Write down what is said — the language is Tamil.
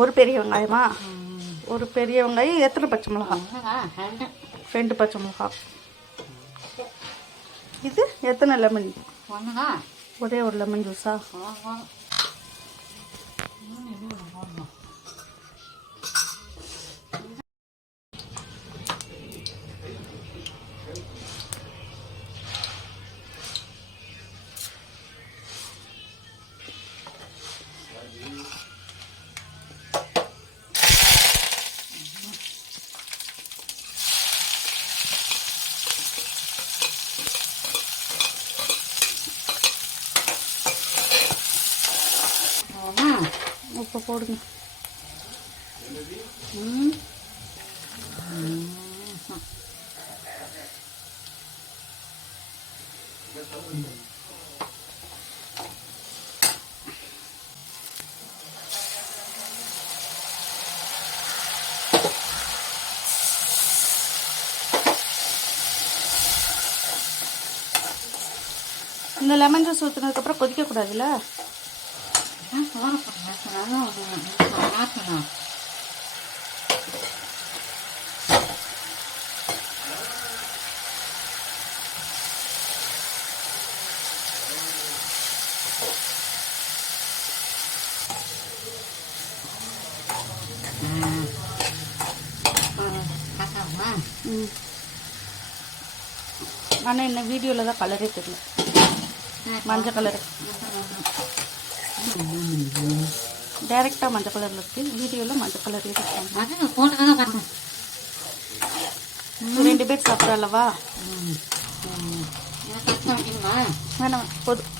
ஒரு பெரிய வெங்காயமா? ஒரு பெரிய வெங்காயம். எத்தனை பச்சை மிளகா? 2 பச்சை மிளகா. இது எத்தனை லெமன்? ஒரே ஒரு லெமன் ஜூஸா? உப்பு போடுங்க. இந்த லெமன் ஜூஸ் ஊற்றுனதுக்கப்புறம் கொதிக்கக்கூடாதுல்ல? ஆனால் என்ன வீடியோவில் தான் கலரே தெரியல. மஞ்சள் கலரு டைரெக்டாக மஞ்சள் கலரில் இருக்குது. வீடியோவில் மஞ்சள் கலர் இருக்காங்க. 2 பேர் சாப்பிட்றல்லவா? வேணாம், போதும்.